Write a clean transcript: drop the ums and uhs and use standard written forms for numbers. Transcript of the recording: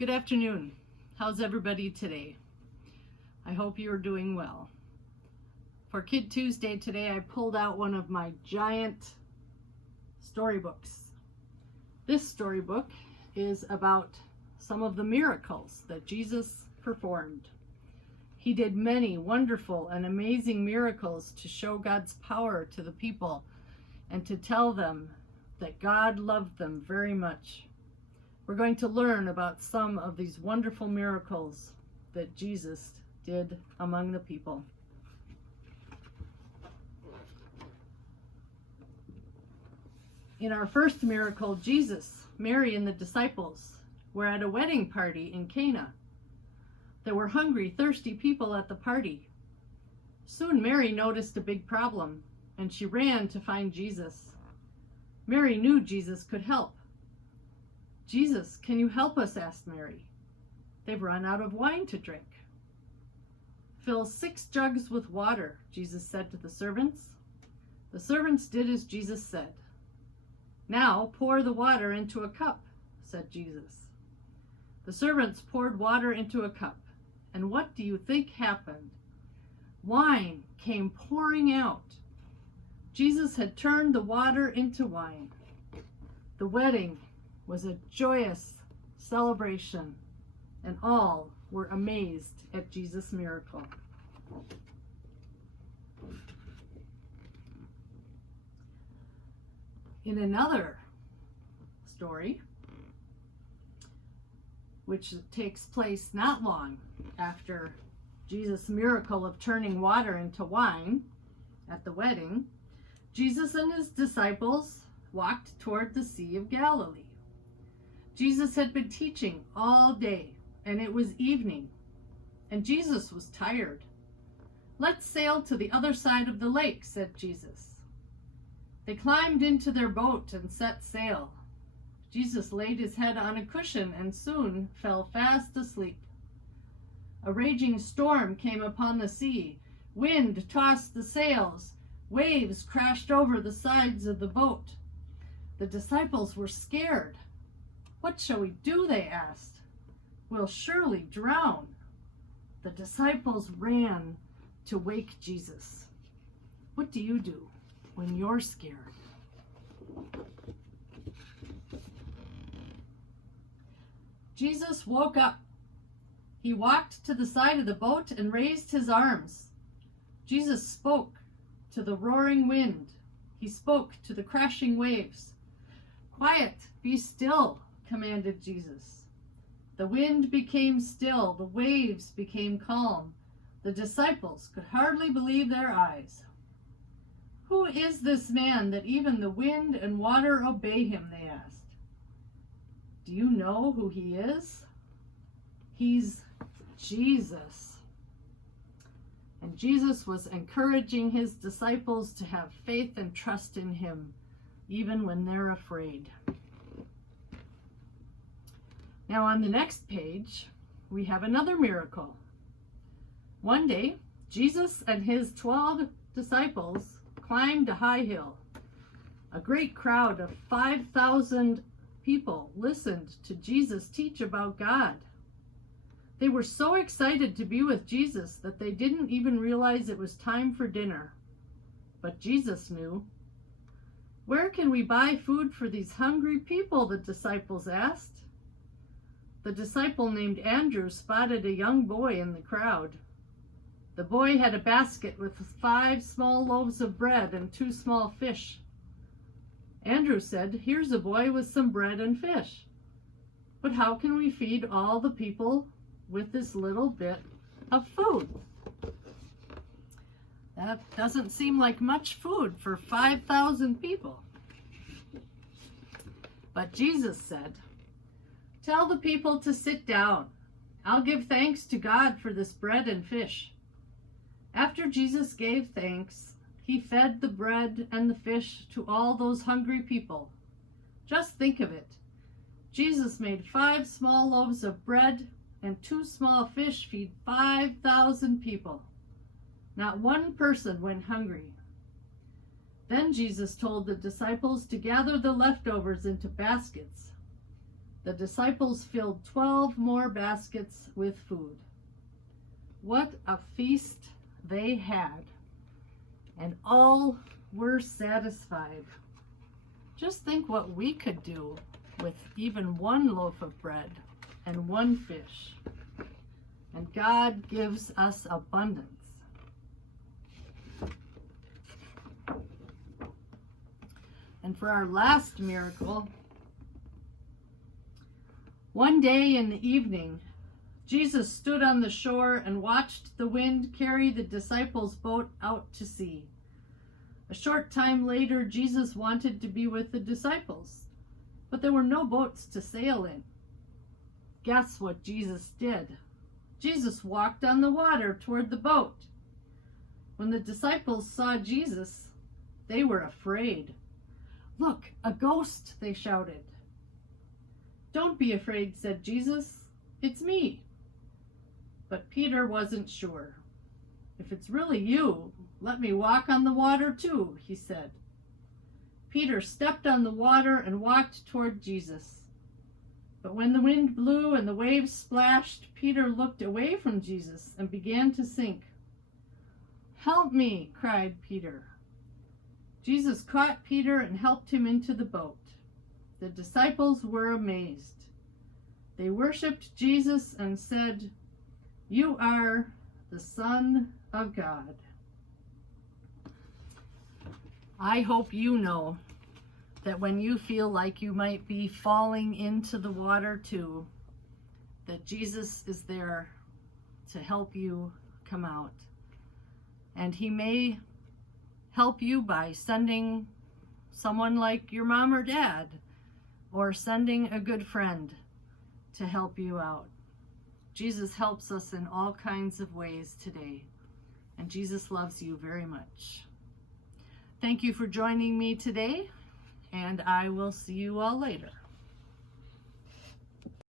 Good afternoon. How's everybody today? I hope you are doing well. For Kid Tuesday today, I pulled out one of my giant storybooks. This storybook is about some of the miracles that Jesus performed. He did many wonderful and amazing miracles to show God's power to the people and to tell them that God loved them very much. We're going to learn about some of these wonderful miracles that Jesus did among the people. In our first miracle, Jesus, Mary, and the disciples were at a wedding party in Cana. There were hungry, thirsty people at the party. Soon Mary noticed a big problem, and she ran to find Jesus. Mary knew Jesus could help. "Jesus, can you help us?" asked Mary. "They've run out of wine to drink." "Fill 6 jugs with water," Jesus said to the servants. The servants did as Jesus said. "Now pour the water into a cup," said Jesus. The servants poured water into a cup, and what do you think happened? Wine came pouring out. Jesus had turned the water into wine. The wedding was a joyous celebration, and all were amazed at Jesus' miracle. In another story, which takes place not long after Jesus' miracle of turning water into wine at the wedding, Jesus and his disciples walked toward the Sea of Galilee. Jesus had been teaching all day, and it was evening, and Jesus was tired. "Let's sail to the other side of the lake," said Jesus. They climbed into their boat and set sail. Jesus laid his head on a cushion and soon fell fast asleep. A raging storm came upon the sea. Wind tossed the sails. Waves crashed over the sides of the boat. The disciples were scared. "What shall we do?" they asked. "We'll surely drown." The disciples ran to wake Jesus. What do you do when you're scared? Jesus woke up. He walked to the side of the boat and raised his arms. Jesus spoke to the roaring wind. He spoke to the crashing waves. "Quiet, be still," commanded Jesus. The wind became still. The waves became calm. The disciples could hardly believe their eyes. "Who is this man that even the wind and water obey him?" they asked. "Do you know who he is? He's Jesus." And Jesus was encouraging his disciples to have faith and trust in him, even when they're afraid. Now on the next page, we have another miracle. One day, Jesus and his 12 disciples climbed a high hill. A great crowd of 5,000 people listened to Jesus teach about God. They were so excited to be with Jesus that they didn't even realize it was time for dinner. But Jesus knew. "Where can we buy food for these hungry people?" the disciples asked. The disciple named Andrew spotted a young boy in the crowd. The boy had a basket with 5 small loaves of bread and 2 small fish. Andrew said, "Here's a boy with some bread and fish. But how can we feed all the people with this little bit of food?" That doesn't seem like much food for 5,000 people. But Jesus said, "Tell the people to sit down. I'll give thanks to God for this bread and fish." After Jesus gave thanks, he fed the bread and the fish to all those hungry people. Just think of it. Jesus made 5 small loaves of bread and 2 small fish feed 5,000 people. Not one person went hungry. Then Jesus told the disciples to gather the leftovers into baskets. The the disciples filled 12 more baskets with food. What a feast they had, and all were satisfied. Just think what we could do with even one loaf of bread and one fish. And God gives us abundance. And for our last miracle, one day in the evening, Jesus stood on the shore and watched the wind carry the disciples' boat out to sea. A short time later, Jesus wanted to be with the disciples, but there were no boats to sail in. Guess what Jesus did? Jesus walked on the water toward the boat. When the disciples saw Jesus, they were afraid. "Look, a ghost!" they shouted. "Don't be afraid," said Jesus. "It's me." But Peter wasn't sure. "If it's really you, let me walk on the water too," he said. Peter stepped on the water and walked toward Jesus. But when the wind blew and the waves splashed, Peter looked away from Jesus and began to sink. "Help me," cried Peter. Jesus caught Peter and helped him into the boat. The disciples were amazed. They worshiped Jesus and said, "You are the Son of God." I hope you know that when you feel like you might be falling into the water too, that Jesus is there to help you come out. And he may help you by sending someone like your mom or dad, or sending a good friend to help you out. Jesus helps us in all kinds of ways today, and Jesus loves you very much. Thank you for joining me today, and I will see you all later.